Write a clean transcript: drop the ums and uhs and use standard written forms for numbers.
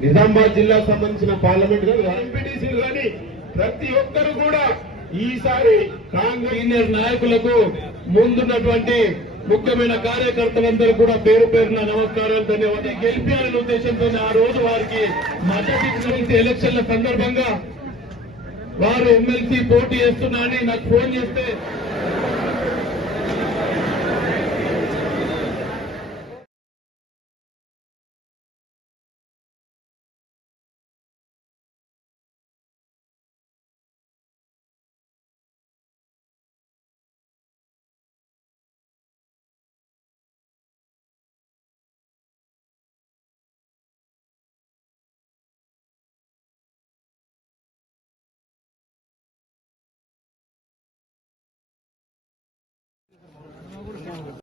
నిజామాబాద్ జిల్లా సంబంధించిన పార్లమెంట్ ఎంపీటీసీలు కానీ ప్రతి ఒక్కరు కూడా ఈసారి కాంగ్రెస్ సీనియర్ నాయకులకు ముందున్నటువంటి ముఖ్యమైన కార్యకర్తలందరూ కూడా పేరు పేరున నమస్కారాలు, ధన్యవాదాలు. గెలిపించాలనే ఉద్దేశంతో ఆ రోజు వారికి మద్దతు ఇచ్చిన ఎలక్షన్ల సందర్భంగా వారు ఎమ్మెల్సీ పోటీ చేస్తున్నా అని నాకు ఫోన్ చేస్తే